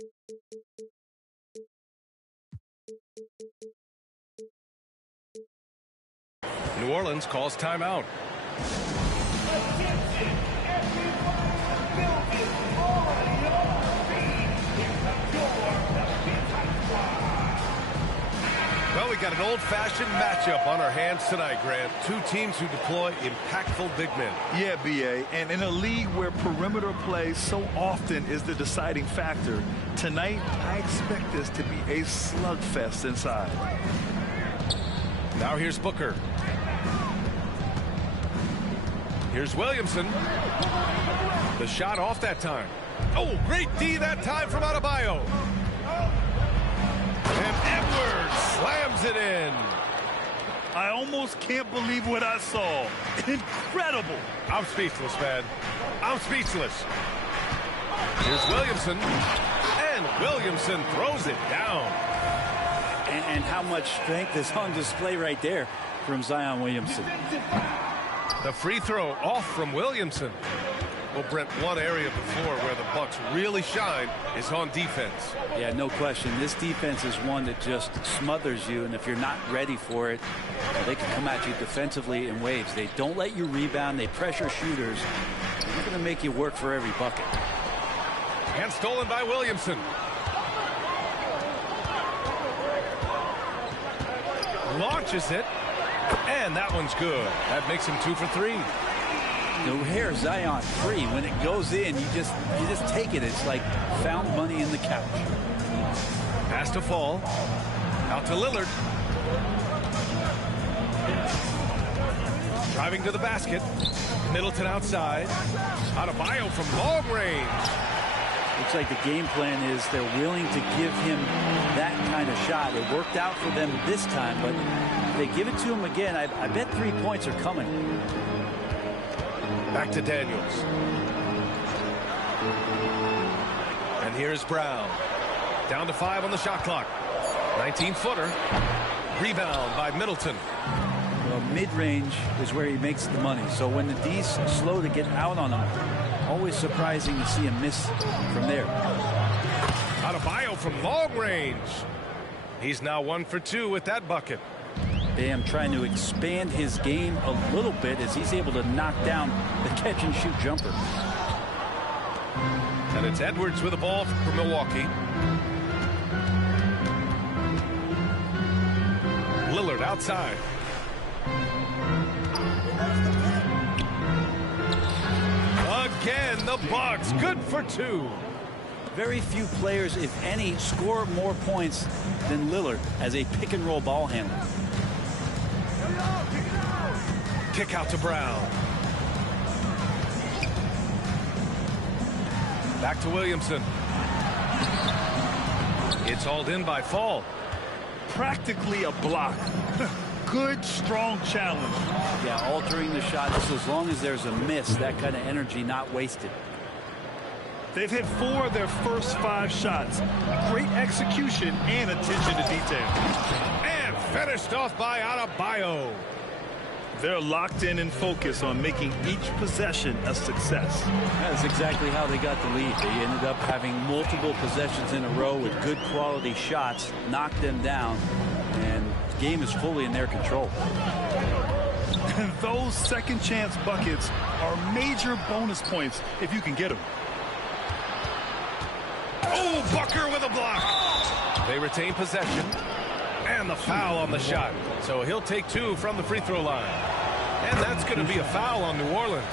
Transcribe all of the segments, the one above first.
New Orleans calls timeout. Well, we got an old-fashioned matchup on our hands tonight, Grant. Two teams who deploy impactful big men. Yeah, B.A., and in a league where perimeter play so often is the deciding factor, tonight I expect this to be a slugfest inside. Now here's Booker. Here's Williamson. The shot off that time. Oh, great D that time from Adebayo. And Edwards slams it in. I almost can't believe what I saw. Incredible. I'm speechless, man. I'm speechless. Here's Williamson. And Williamson throws it down. And how much strength is on display right there from Zion Williamson. The free throw off from Williamson. Well, Brent, one area of the floor where the Bucks really shine is on defense. Yeah, no question. This defense is one that just smothers you, and if you're not ready for it, they can come at you defensively in waves. They don't let you rebound. They pressure shooters. They're going to make you work for every bucket. And stolen by Williamson. Launches it. And that one's good. That makes him 2 for 3. Here, Zion free. When it goes in, you just take it. It's like found money in the couch. Pass to Fall. Out to Lillard. Driving to the basket. Middleton outside. Adebayo from long range. Looks like the game plan is they're willing to give him that kind of shot. It worked out for them this time, but if they give it to him again, I bet 3 points are coming. Back to Daniels. And here's Brown. Down to 5 on the shot clock. 19-footer. Rebound by Middleton. Well, mid-range is where he makes the money. So when the D's slow to get out on him, always surprising to see him miss from there. Adebayo from long range. He's now 1 for 2 with that bucket. Bam trying to expand his game a little bit as he's able to knock down the catch-and-shoot jumper. And it's Edwards with the ball for Milwaukee. Lillard outside. Again, the Bucks good for 2. Very few players, if any, score more points than Lillard as a pick-and-roll ball handler. Kick out to Brown. Back to Williamson. It's hauled in by Fall. Practically a block. Good, strong challenge. Yeah, altering the shot just as long as there's a miss, that kind of energy not wasted. They've hit 4 of their first 5 shots. Great execution and attention to detail. And finished off by Adebayo. They're locked in and focused on making each possession a success. That's exactly how they got the lead. They ended up having multiple possessions in a row with good quality shots, knocked them down, and the game is fully in their control. And those second chance buckets are major bonus points if you can get them. Oh, Booker with a block. They retain possession. And the foul on the shot. So he'll take 2 from the free throw line. And that's going to be a foul on New Orleans.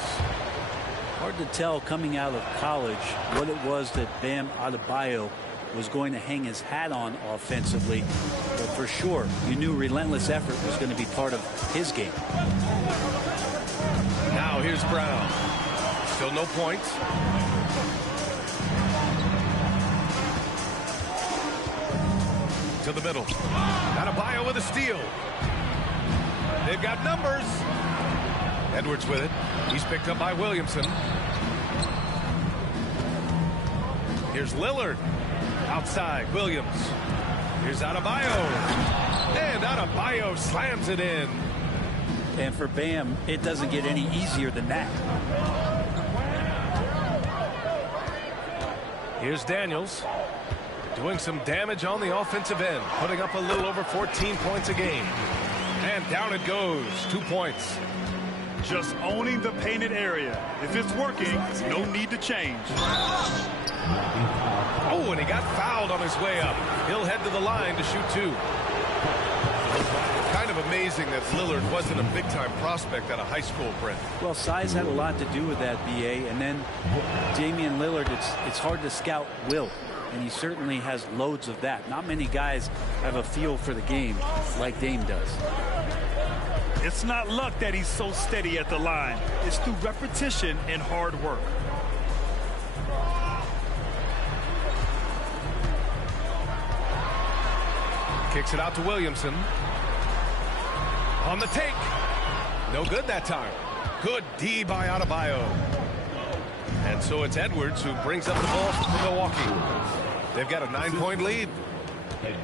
Hard to tell coming out of college what it was that Bam Adebayo was going to hang his hat on offensively. But for sure, you knew relentless effort was going to be part of his game. Now here's Brown. Still no points. To the middle. Adebayo with a steal. They've got numbers. Edwards with it. He's picked up by Williamson. Here's Lillard. Outside, Williams. Here's Adebayo. And Adebayo slams it in. And for Bam, it doesn't get any easier than that. Here's Daniels. doing some damage on the offensive end, putting up a little over 14 points a game. And down it goes, 2 points. Just owning the painted area. If it's working, no need to change. Oh, and he got fouled on his way up. He'll head to the line to shoot 2. Kind of amazing that Lillard wasn't a big-time prospect out of high school, Brent. Well, size had a lot to do with that, B.A. And then Damian Lillard, it's hard to scout will. And he certainly has loads of that. Not many guys have a feel for the game like Dame does. It's not luck that he's so steady at the line. It's through repetition and hard work. Kicks it out to Williamson. On the take. No good that time. Good D by Adebayo. And so it's Edwards who brings up the ball for Milwaukee. They've got a 9-point lead.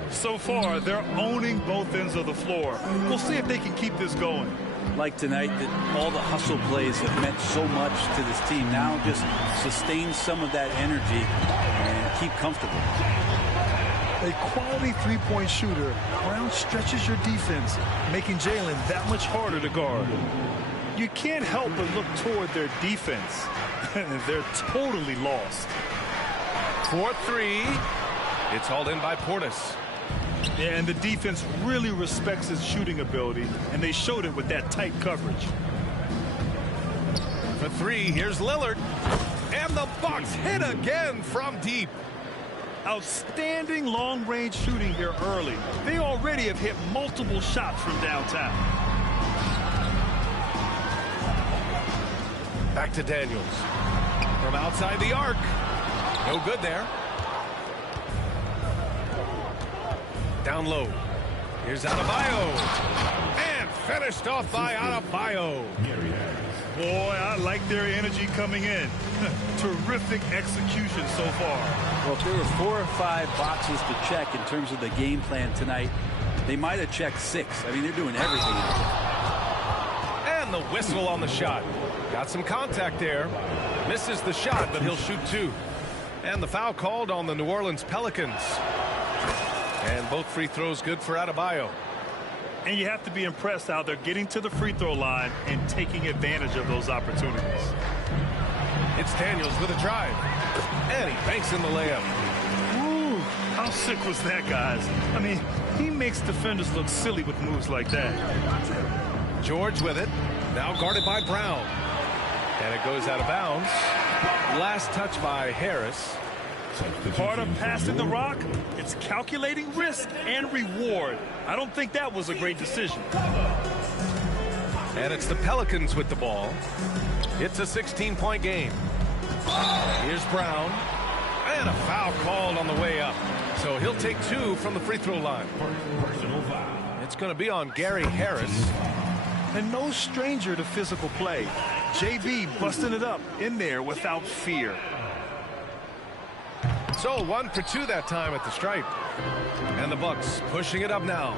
So far, they're owning both ends of the floor. We'll see if they can keep this going. Like tonight, that all the hustle plays have meant so much to this team. Now just sustain some of that energy and keep comfortable. A quality three-point shooter, Brown stretches your defense, making Jalen that much harder to guard. You can't help but look toward their defense. They're totally lost. 4-3. It's hauled in by Portis. Yeah, and the defense really respects his shooting ability, and they showed it with that tight coverage. For 3, here's Lillard. And the Bucks hit again from deep. Outstanding long-range shooting here early. They already have hit multiple shots from downtown. Back to Daniels. From outside the arc. No good there. Down low. Here's Adebayo. And finished off by Adebayo. Boy, I like their energy coming in. Terrific execution so far. Well, if there were 4 or 5 boxes to check in terms of the game plan tonight, they might have checked 6. I mean, they're doing everything out there. And the whistle on the shot. Got some contact there. Misses the shot, but he'll shoot 2. And the foul called on the New Orleans Pelicans. And both free throws good for Adebayo. And you have to be impressed how they're getting to the free throw line and taking advantage of those opportunities. It's Daniels with a drive. And he banks in the layup. Ooh, how sick was that, guys? I mean, he makes defenders look silly with moves like that. George with it. Now guarded by Brown. And it goes out of bounds. Last touch by Harris. Part of passing the rock, it's calculating risk and reward. I don't think that was a great decision. And it's the Pelicans with the ball. It's a 16-point game. Here's Brown. And a foul called on the way up. So he'll take 2 from the free throw line. It's going to be on Gary Harris. And no stranger to physical play. JB busting it up in there without fear. So 1 for 2 that time at the stripe. And the Bucks pushing it up now.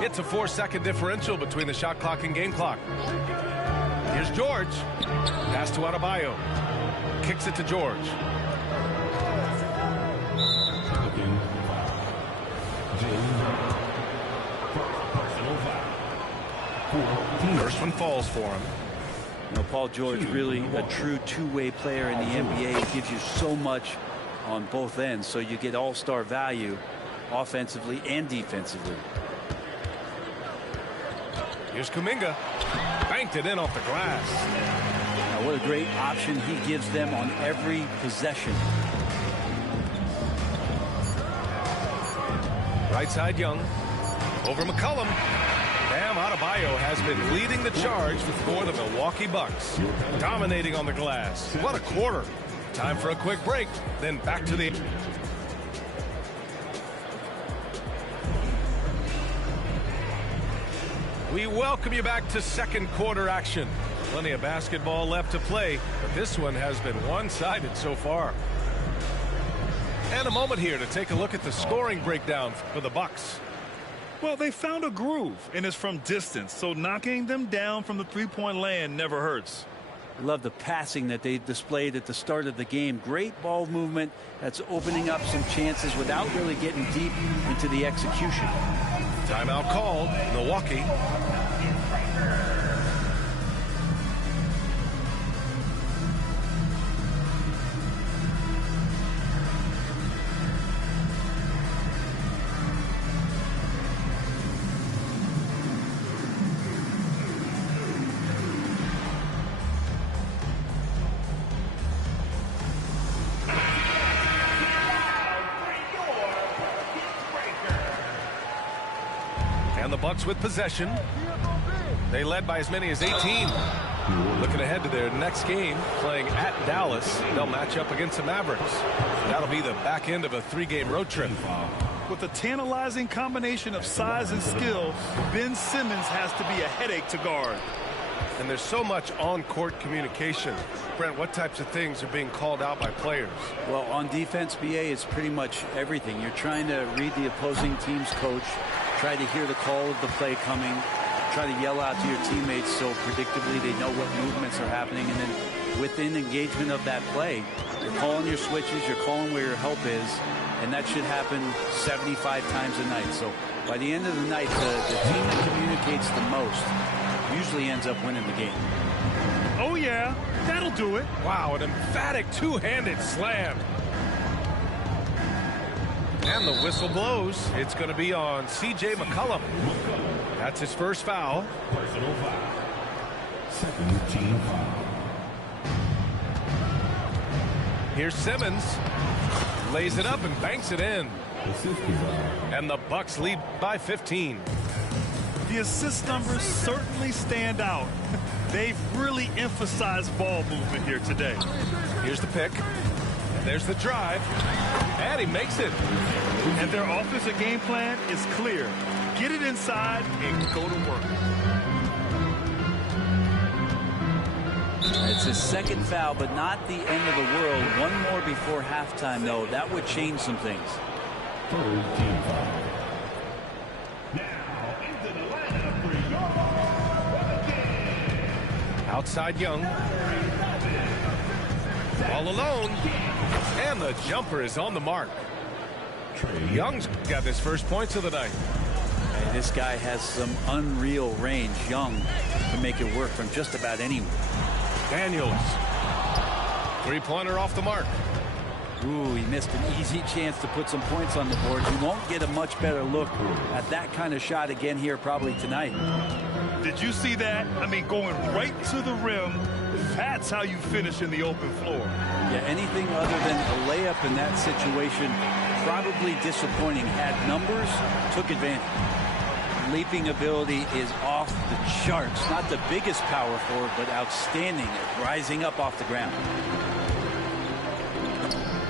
It's a 4-second differential between the shot clock and game clock. Here's George. Pass to Adebayo. Kicks it to George. First one falls for him. You know, Paul George, really a true two-way player in the NBA. He gives you so much on both ends, so you get all-star value offensively and defensively. Here's Kuminga. Banked it in off the glass. Now, what a great option he gives them on every possession. Right side Young. Over McCollum. Bam Adebayo has been leading the charge for the Milwaukee Bucks. Dominating on the glass. What a quarter. Time for a quick break. Then back to the... We welcome you back to second quarter action. Plenty of basketball left to play, but this one has been one-sided so far. And a moment here to take a look at the scoring breakdown for the Bucks. Well, they found a groove, and it's from distance, so knocking them down from the three-point land never hurts. Love the passing that they displayed at the start of the game. Great ball movement that's opening up some chances without really getting deep into the execution. Timeout called, Milwaukee. And the Bucks with possession. They led by as many as 18. Looking ahead to their next game, playing at Dallas. They'll match up against the Mavericks. That'll be the back end of a 3-game road trip. With a tantalizing combination of size and skill, Ben Simmons has to be a headache to guard. And there's so much on-court communication. Brent, what types of things are being called out by players? Well, on defense, BA, it's pretty much everything. You're trying to read the opposing team's coach, try to hear the call of the play coming, try to yell out to your teammates so predictably they know what movements are happening. And then within engagement of that play, you're calling your switches, you're calling where your help is, and that should happen 75 times a night. So by the end of the night, the team that communicates the most usually ends up winning the game. Oh, yeah, that'll do it. Wow, an emphatic two-handed slam. And the whistle blows. It's going to be on C.J. McCollum. That's his first foul. Personal foul. Second team foul. Here's Simmons. Lays it up and banks it in. And the Bucks lead by 15. The assist numbers certainly stand out. They've really emphasized ball movement here today. Here's the pick. There's the drive. And he makes it. And their offensive game plan is clear. Get it inside and go to work. It's his second foul, but not the end of the world. One more before halftime, though. That would change some things. Third team foul. Now into the lineup for your Outside Young. All alone. And the jumper is on the mark. Young's got his first points of the night. Hey, this guy has some unreal range. Young can make it work from just about anywhere. Daniels. Three-pointer off the mark. Ooh, he missed an easy chance to put some points on the board. You won't get a much better look at that kind of shot again here probably tonight. Did you see that? I mean, going right to the rim. That's how you finish in the open floor. Yeah, anything other than a layup in that situation, probably disappointing. Had numbers, took advantage. Leaping ability is off the charts. Not the biggest power forward, but outstanding at rising up off the ground.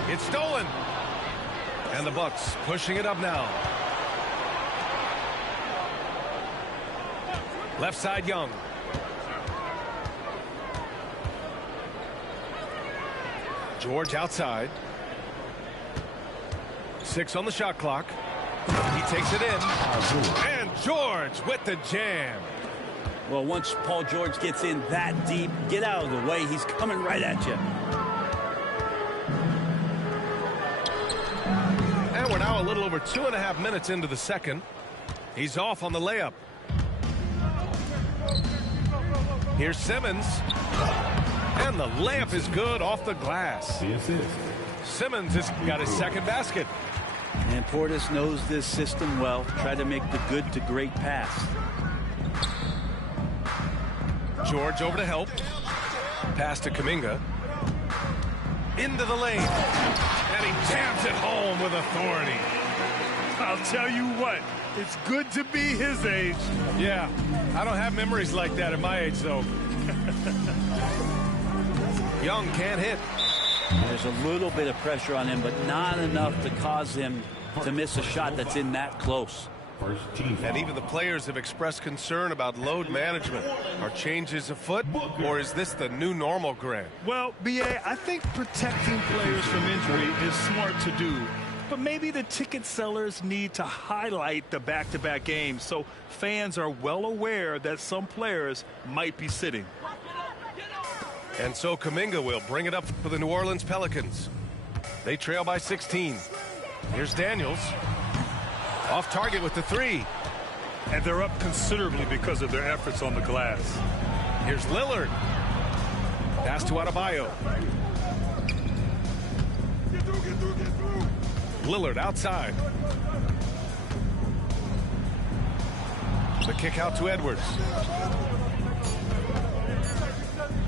It's stolen. And the Bucks pushing it up now. Left side Young. George outside. 6 on the shot clock. He takes it in. And George with the jam. Well, once Paul George gets in that deep, get out of the way. He's coming right at you. And we're now a little over 2.5 minutes into the second. He's off on the layup. Here's Simmons. And the layup is good off the glass. The assist. Simmons has got his second basket. And Portis knows this system well. Try to make the good to great pass. George over to help. Pass to Kuminga. Into the lane. And he jams it home with authority. I'll tell you what, it's good to be his age. Yeah, I don't have memories like that at my age, though. Young can't hit. There's a little bit of pressure on him, but not enough to cause him to miss a shot that's in that close. First team foul. And even the players have expressed concern about load management. Are changes afoot, or is this the new normal, Grant? Well, B.A., I think protecting players from injury is smart to do. But maybe the ticket sellers need to highlight the back-to-back games so fans are well aware that some players might be sitting. And so Kuminga will bring it up for the New Orleans Pelicans. They trail by 16. Here's Daniels. Off target with the three. And they're up considerably because of their efforts on the glass. Here's Lillard. Pass to Adebayo. Lillard outside. The kick out to Edwards.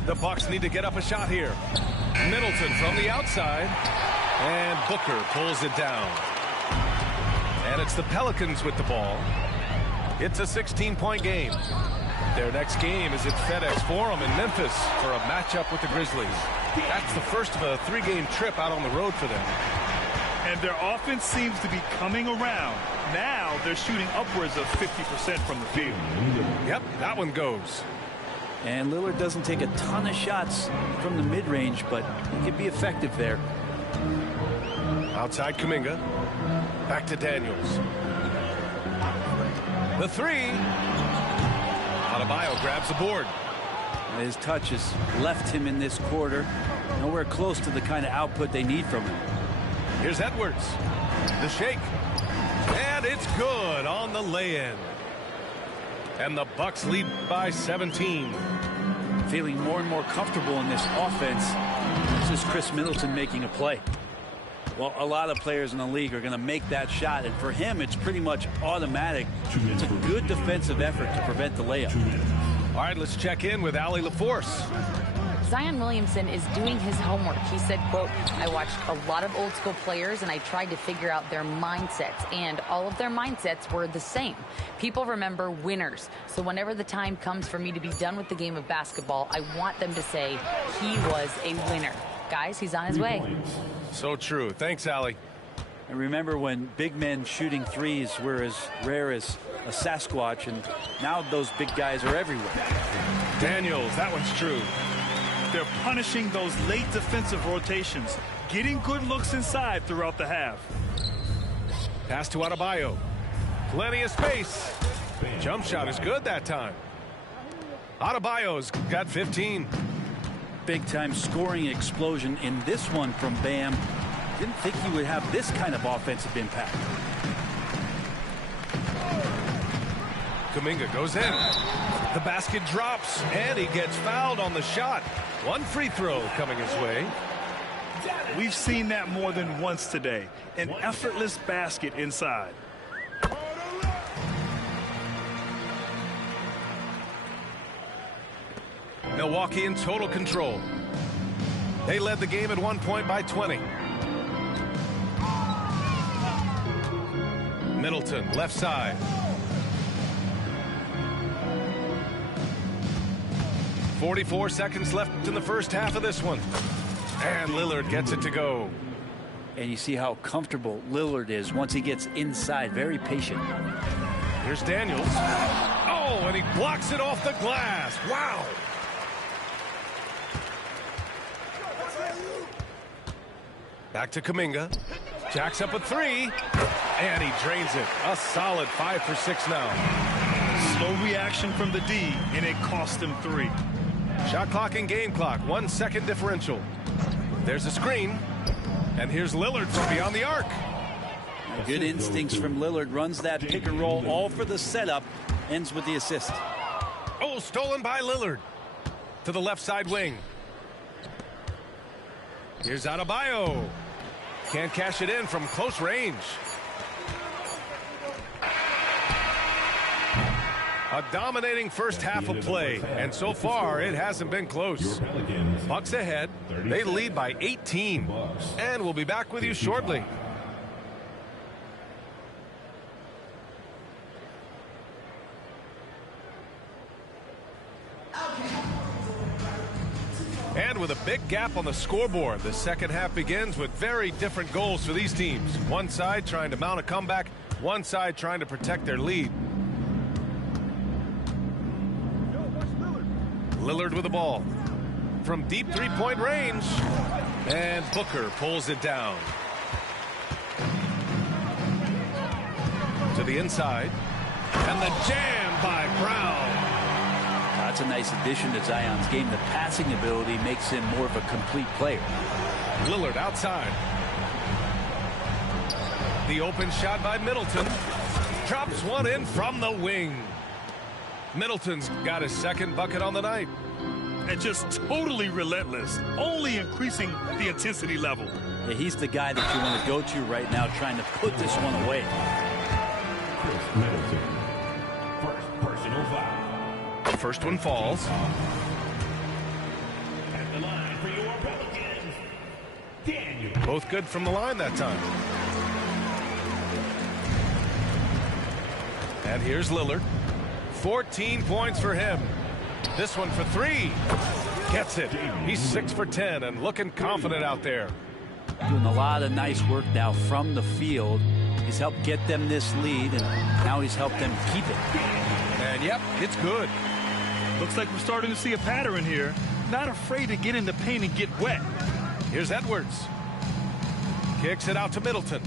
The Bucks need to get up a shot here. Middleton from the outside. And Booker pulls it down. And it's the Pelicans with the ball. It's a 16-point game. Their next game is at FedEx Forum in Memphis for a matchup with the Grizzlies. That's the first of a 3-game trip out on the road for them. And their offense seems to be coming around. Now they're shooting upwards of 50% from the field. Yep, that one goes. And Lillard doesn't take a ton of shots from the mid-range, but he can be effective there. Outside Kuminga. Back to Daniels. The three. Adebayo grabs the board. His touch has left him in this quarter. Nowhere close to the kind of output they need from him. Here's Edwards. The shake. And it's good on the lay-in. And the Bucks lead by 17. Feeling more and more comfortable in this offense. This is Chris Middleton making a play. Well, a lot of players in the league are going to make that shot, and for him, it's pretty much automatic. It's a good defensive effort to prevent the layup. All right, let's check in with Allie LaForce. Zion Williamson is doing his homework. He said, quote, I watched a lot of old school players and I tried to figure out their mindsets, and all of their mindsets were the same. People remember winners. So whenever the time comes for me to be done with the game of basketball, I want them to say he was a winner. Guys, he's on his way. So true. Thanks, Allie. And remember when big men shooting threes were as rare as a Sasquatch, and now those big guys are everywhere. Daniels, that one's true. They're punishing those late defensive rotations, getting good looks inside throughout the half. Pass to Adebayo. Plenty of space. Jump shot is good that time. Adebayo's got 15. Big-time scoring explosion in this one from Bam. Didn't think he would have this kind of offensive impact. Kuminga goes in. The basket drops, and he gets fouled on the shot. One free throw coming his way. We've seen that more than once today. An effortless basket inside. Milwaukee in total control. They led the game at one point by 20. Middleton, left side. .44 seconds left in the first half of this one. And Lillard gets it to go. And you see how comfortable Lillard is once he gets inside. Very patient. Here's Daniels. Oh, and he blocks it off the glass. Wow. Back to Kuminga. Jacks up a three. And he drains it. A solid 5 for 6 now. Slow reaction from the D, and it cost him 3. Shot clock and game clock. 1 second differential. There's a screen. And here's Lillard from beyond the arc. Good instincts from Lillard. Runs that pick and roll all for the setup. Ends with the assist. Oh, stolen by Lillard. To the left side wing. Here's Adebayo. Can't cash it in from close range. A dominating first half of play, and so far it hasn't been close. Bucks ahead. They lead by 18. And we'll be back with you shortly. And with a big gap on the scoreboard, the second half begins with very different goals for these teams. One side trying to mount a comeback, one side trying to protect their lead. Lillard with the ball. From deep three-point range. And Booker pulls it down. To the inside. And the jam by Brown. That's a nice addition to Zion's game. The passing ability makes him more of a complete player. Lillard outside. The open shot by Middleton. Drops one in from the wing. Middleton's got his second bucket on the night. And just totally relentless, only increasing the intensity level. Yeah, he's the guy that you want to go to right now, trying to put this one away. Chris Middleton. First personal foul. The first one falls. At the line for your Pelicans, Daniel. Both good from the line that time. And here's Lillard. 14 points for him. This one for three. Gets it. He's 6 for 10 and looking confident out there. Doing a lot of nice work now from the field. He's helped get them this lead, and now he's helped them keep it. And yep, it's good. Looks like we're starting to see a pattern here. Not afraid to get in the paint and get wet. Here's Edwards. Kicks it out to Middleton.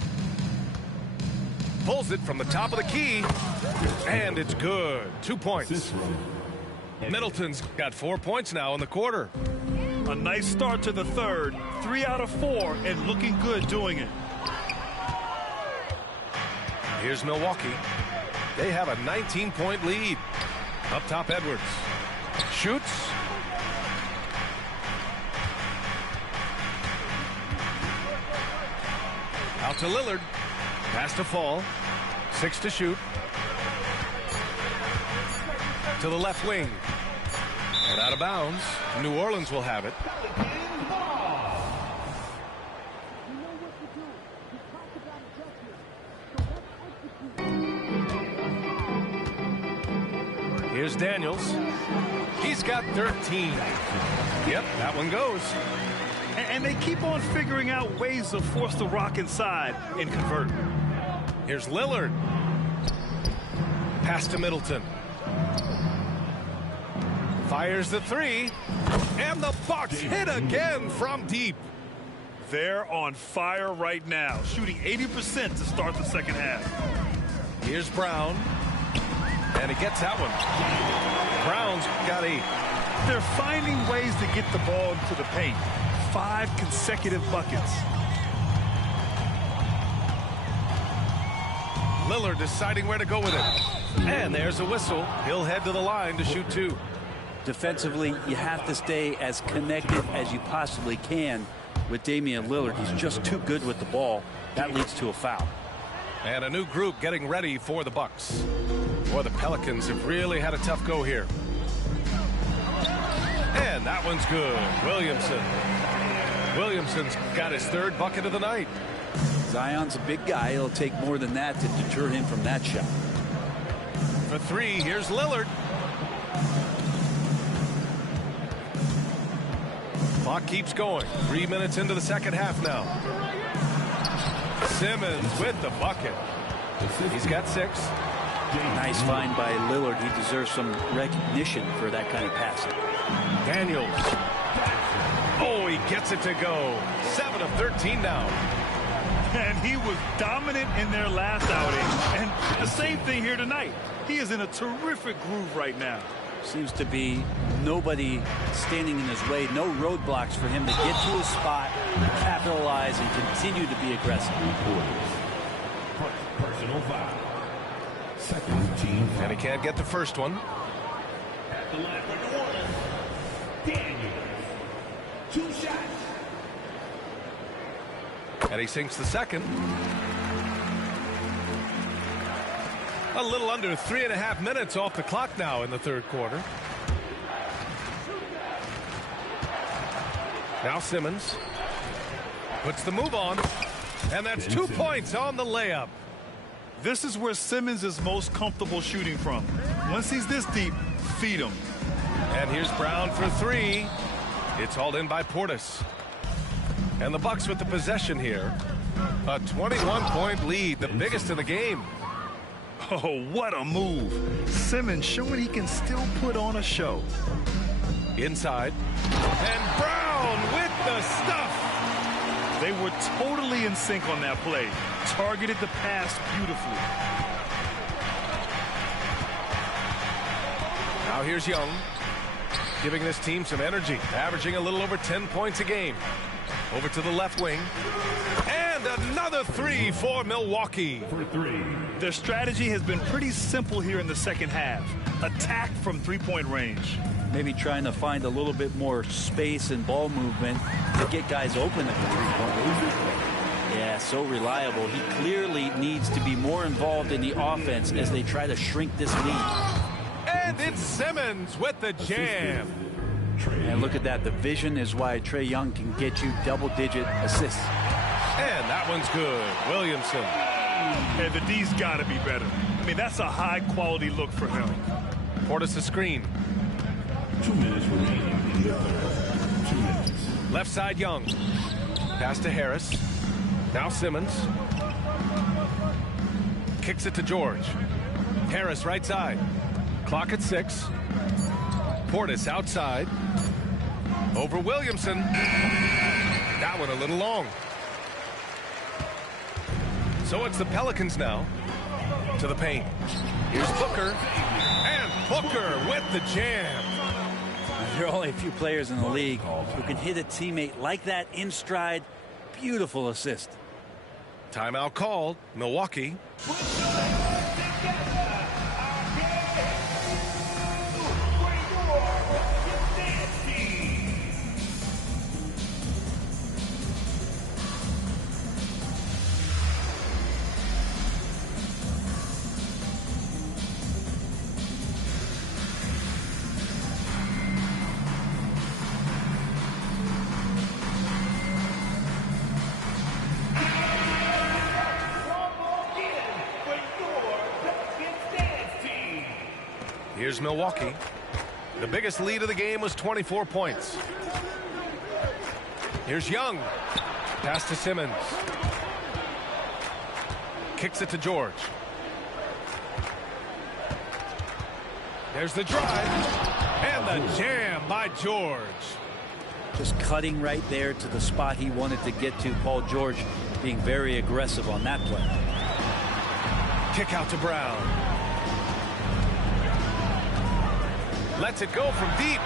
Pulls it from the top of the key. And it's good. 2 points. Middleton's got 4 points now in the quarter. A nice start to the third. 3 out of 4 and looking good doing it. Here's Milwaukee. They have a 19-point lead. Up top, Edwards. Shoots. Out to Lillard. Pass to fall. 6 to shoot. To the left wing. And out of bounds. New Orleans will have it. Here's Daniels. He's got 13. Yep, that one goes. And they keep on figuring out ways to force the rock inside and convert. Here's Lillard. Pass to Middleton. Fires the three. And the Bucks hit again from deep. They're on fire right now, shooting 80% to start the second half. Here's Brown. And he gets that one. Brown's got 8. They're finding ways to get the ball into the paint. 5 consecutive buckets. Lillard deciding where to go with it. And there's a whistle. He'll head to the line to shoot 2. Defensively, you have to stay as connected as you possibly can with Damian Lillard. He's just too good with the ball. That leads to a foul. And a new group getting ready for the Bucks. Boy, the Pelicans have really had a tough go here. And that one's good. Williamson's got his 3rd bucket of the night. Zion's a big guy. It'll take more than that to deter him from that shot. For 3, here's Lillard. Clock keeps going. 3 minutes into the second half now. Simmons with the bucket. He's got 6. Nice find by Lillard. He deserves some recognition for that kind of passing. Daniels. Oh, he gets it to go. 7 of 13 now. And he was dominant in their last outing. And the same thing here tonight. He is in a terrific groove right now. Seems to be nobody standing in his way. No roadblocks for him to get to his spot, capitalize, and continue to be aggressive. First personal foul. Second team foul. And he can't get the first one. At the line for New Orleans, Daniel. 2 shots. And he sinks the second. A little under 3.5 minutes off the clock now in the third quarter. Now Simmons puts the move on. And that's 2 points on the layup. This is where Simmons is most comfortable shooting from. Once he's this deep, feed him. And here's Brown for 3. It's hauled in by Portis. And the Bucks with the possession here. A 21-point lead, the biggest in the game. Oh, what a move. Simmons showing he can still put on a show. Inside. And Brown with the stuff. They were totally in sync on that play. Targeted the pass beautifully. Now here's Young. giving this team some energy, averaging a little over 10 points a game. Over to the left wing. And another three for Milwaukee. For three. Their strategy has been pretty simple here in the second half. Attack from three-point range. Maybe trying to find a little bit more space and ball movement to get guys open at the three-point line. Yeah, so reliable. He clearly needs to be more involved in the offense as they try to shrink this lead. And it's Simmons with the jam. And look at that. The vision is why Trae Young can get you double-digit assists. And that one's good. Williamson. And the D's got to be better. I mean, that's a high-quality look for him. Portis a screen. 2 minutes remaining in the third. 2 minutes. Left side Young. Pass to Harris. Now Simmons. Kicks it to George. Harris right side. Clock at 6. Portis outside. Over Williamson. That one a little long. So it's the Pelicans now. To the paint. Here's Booker. And Booker with the jam. There are only a few players in the league who can hit a teammate like that in stride. Beautiful assist. Timeout called. Milwaukee. Here's Milwaukee. The biggest lead of the game was 24 points. Here's Young. Pass to Simmons. Kicks it to George. There's the drive. And the jam by George. Just cutting right there to the spot he wanted to get to. Paul George being very aggressive on that play. Kick out to Brown. Lets it go from deep.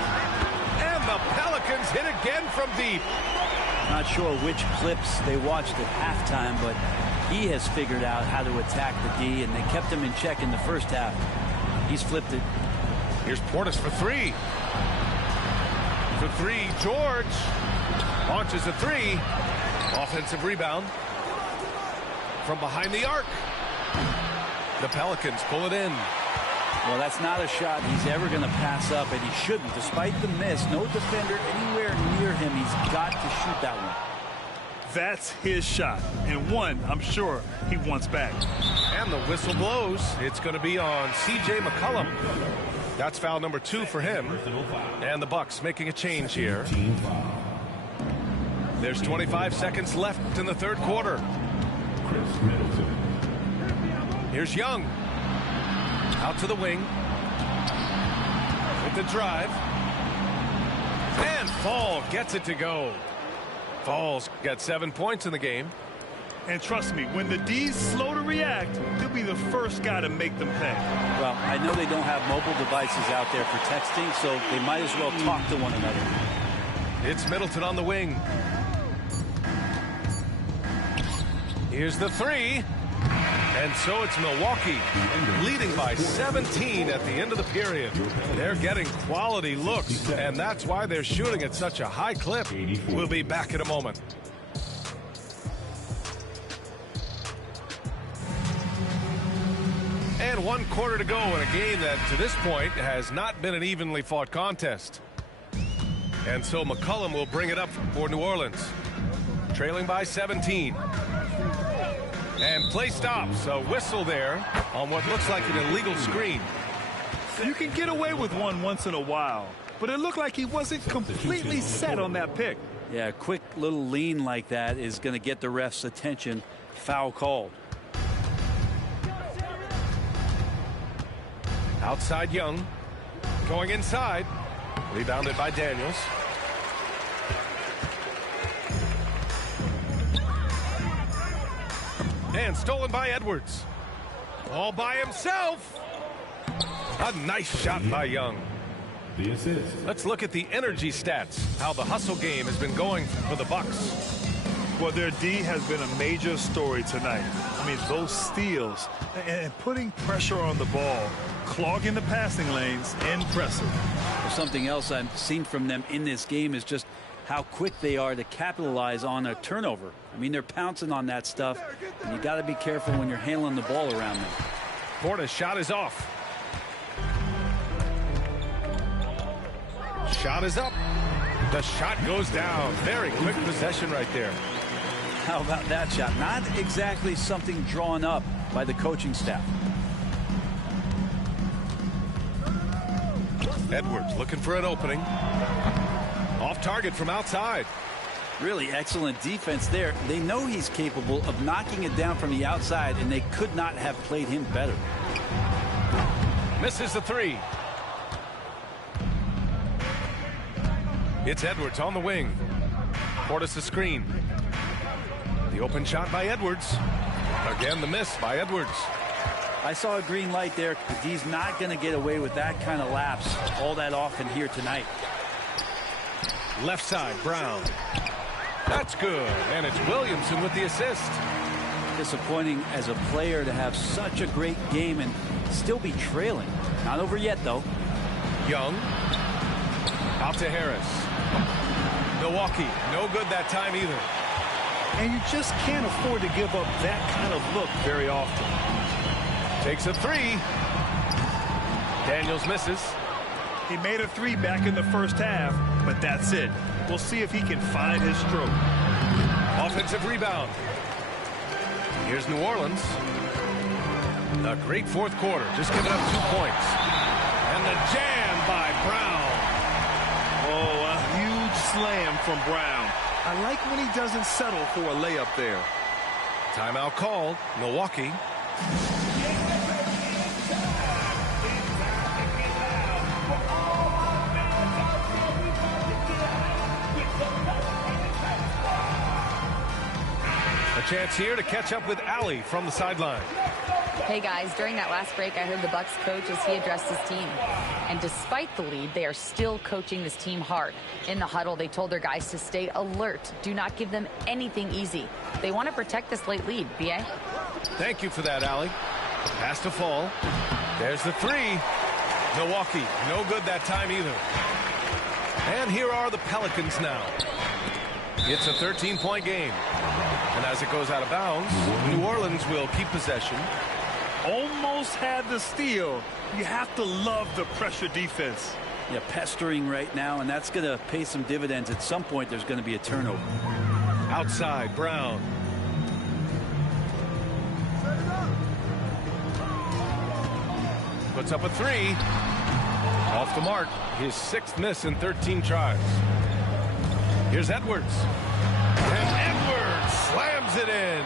And the Pelicans hit again from deep. Not sure which clips they watched at halftime, but he has figured out how to attack the D, and they kept him in check in the first half. He's flipped it. Here's Portis for three. For three, George launches a three. Offensive rebound from behind the arc. The Pelicans pull it in. Well, that's not a shot he's ever going to pass up, and he shouldn't. Despite the miss, no defender anywhere near him. He's got to shoot that one. That's his shot, and one I'm sure he wants back. And the whistle blows. It's going to be on C.J. McCollum. That's foul number 2 for him. And the Bucks making a change here. There's 25 seconds left in the third quarter. Here's Young. Out to the wing. With the drive. And Fall gets it to go. Fall's got 7 points in the game. And trust me, when the D's slow to react, he'll be the first guy to make them pay. Well, I know they don't have mobile devices out there for texting, so they might as well talk to one another. It's Middleton on the wing. Here's the three. And so it's Milwaukee leading by 17 at the end of the period. They're getting quality looks, and that's why they're shooting at such a high clip. We'll be back in a moment. And 1 quarter to go in a game that to this point has not been an evenly fought contest. And so McCollum will bring it up for New Orleans. Trailing by 17. And play stops. A whistle there on what looks like an illegal screen. You can get away with one once in a while, but it looked like he wasn't completely set on that pick. Yeah, a quick little lean like that is going to get the ref's attention. Foul called. Outside Young. Going inside. Rebounded by Daniels. And stolen by Edwards. All by himself. A nice shot by Young. The assist. Let's look at the energy stats, how the hustle game has been going for the Bucks. Well, their D has been a major story tonight. I mean, those steals and putting pressure on the ball, clogging the passing lanes, impressive. Well, something else I've seen from them in this game is just how quick they are to capitalize on a turnover. I mean, they're pouncing on that stuff, and you got to be careful when you're handling the ball around them. Porter's shot is off. Shot is up. The shot goes down. Very quick possession right there. How about that shot? Not exactly something drawn up by the coaching staff. Edwards looking for an opening. Off target from outside. Really excellent defense there. They know he's capable of knocking it down from the outside, and they could not have played him better. Misses the three. It's Edwards on the wing. Portis a screen. The open shot by Edwards. Again, the miss by Edwards. I saw a green light there, but he's not going to get away with that kind of lapse all that often here tonight. Left side, Brown. That's good. And it's Williamson with the assist. Disappointing as a player to have such a great game and still be trailing. Not over yet, though. Young. Out to Harris. Milwaukee, no good that time either. And you just can't afford to give up that kind of look very often. Takes a three. Daniels misses. He made a three back in the first half, but that's it. We'll see if he can find his stroke. Offensive rebound. Here's New Orleans. A great fourth quarter, just giving up 2 points. And the jam by Brown. Oh, a huge slam from Brown. I like when he doesn't settle for a layup there. Timeout called. Milwaukee. A chance here to catch up with Allie from the sideline. Hey guys, during that last break, I heard the Bucks coach as he addressed his team. And despite the lead, they are still coaching this team hard. In the huddle, they told their guys to stay alert. Do not give them anything easy. They want to protect this late lead, B.A. Thank you for that, Allie. Pass to Fall. There's the three. Milwaukee, no good that time either. And here are the Pelicans now. It's a 13-point game. And as it goes out of bounds, New Orleans will keep possession. Almost had the steal. You have to love the pressure defense. Yeah, pestering right now, and that's going to pay some dividends. At some point, there's going to be a turnover. Outside, Brown. Puts up a three. Off the mark. His 6th miss in 13 tries. Here's Edwards. And Edwards slams it in.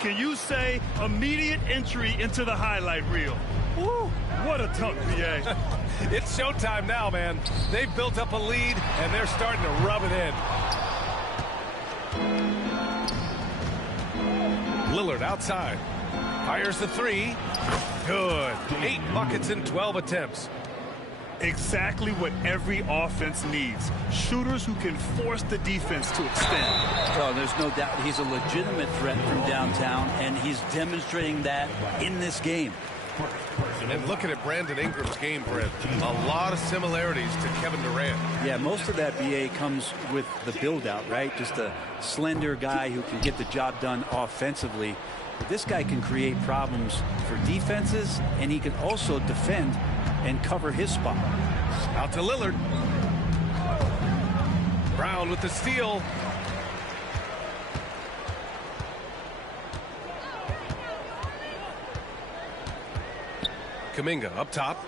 Can you say immediate entry into the highlight reel? Woo, what a dunk, B.A. It's showtime now, man. They've built up a lead, and they're starting to rub it in. Lillard outside. Fires the three. Good. 8 buckets in 12 attempts. Exactly what every offense needs. Shooters who can force the defense to extend. Oh, there's no doubt he's a legitimate threat from downtown, and he's demonstrating that in this game. And looking at Brandon Ingram's game, Brent, a lot of similarities to Kevin Durant. Yeah, most of that, B.A., comes with the build-out, right? Just a slender guy who can get the job done offensively. But this guy can create problems for defenses, and he can also defend and cover his spot. Out to Lillard. Brown with the steal. Kuminga up top.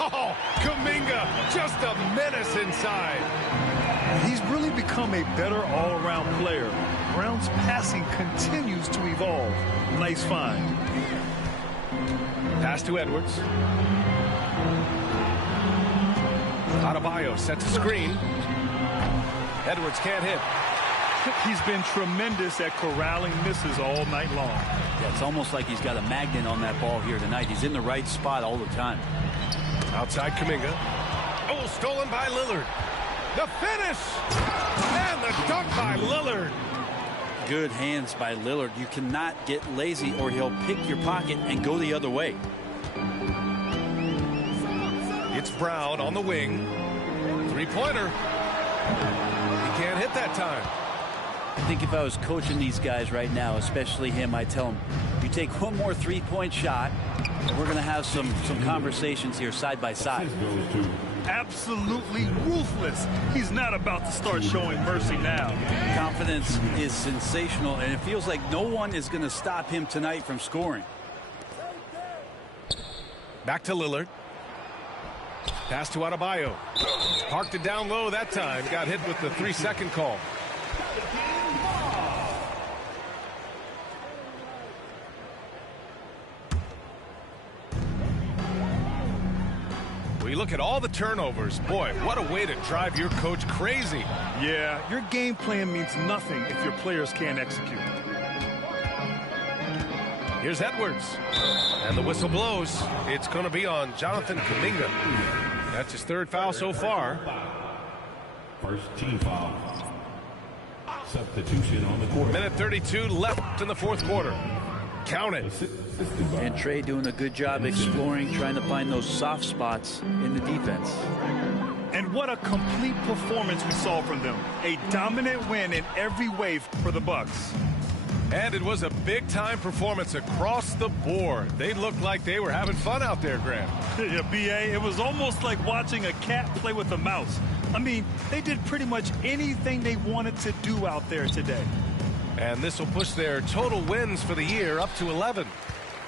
Oh, Kuminga, just a menace inside. He's really become a better all-around player. Brown's passing continues to evolve. Nice find. Pass to Edwards. Adebayo sets a screen. Edwards can't hit. He's been tremendous at corralling misses all night long. Yeah, it's almost like he's got a magnet on that ball here tonight. He's in the right spot all the time. Outside Kuminga. Oh, stolen by Lillard. The finish! And the dunk by Lillard. Good hands by Lillard. You cannot get lazy or he'll pick your pocket and go the other way. It's Brown on the wing. Three-pointer. He can't hit that time. I think if I was coaching these guys right now, especially him, I'd tell him, you take one more three-point shot, and we're going to have some conversations here side by side. Absolutely ruthless. He's not about to start showing mercy now. Confidence is sensational, and it feels like no one is going to stop him tonight from scoring. Back to Lillard. Pass to Adebayo. Parked it down low that time. Got hit with the 3-second call. We look at all the turnovers. Boy, what a way to drive your coach crazy. Yeah, your game plan means nothing if your players can't execute. Here's Edwards. And the whistle blows. It's going to be on Jonathan Kuminga. That's his third foul so far. First team foul. Substitution on the court. Minute 32 left in the fourth quarter. Count it. And Trey doing a good job exploring, trying to find those soft spots in the defense. And what a complete performance we saw from them. A dominant win in every way for the Bucks. And it was a big-time performance across the board. They looked like they were having fun out there, Graham. Yeah, B.A., it was almost like watching a cat play with a mouse. I mean, they did pretty much anything they wanted to do out there today. And this will push their total wins for the year up to 11.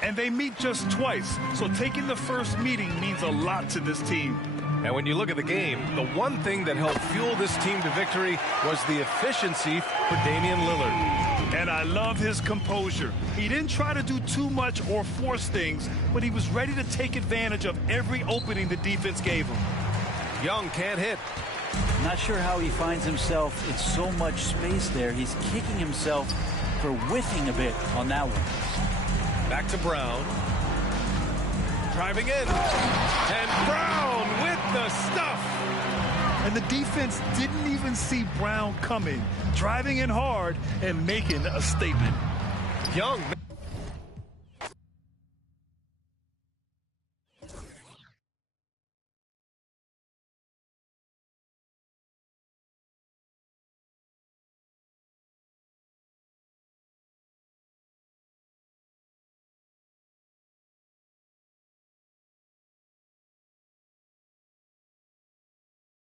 And they meet just twice, so taking the first meeting means a lot to this team. And when you look at the game, the one thing that helped fuel this team to victory was the efficiency for Damian Lillard. And I love his composure. He didn't try to do too much or force things, but he was ready to take advantage of every opening the defense gave him. Young can't hit. Not sure how he finds himself in so much space there. He's kicking himself for whiffing a bit on that one. Back to Brown. Driving in. And Brown with the stuff. And the defense didn't even see Brown coming, driving in hard and making a statement. Young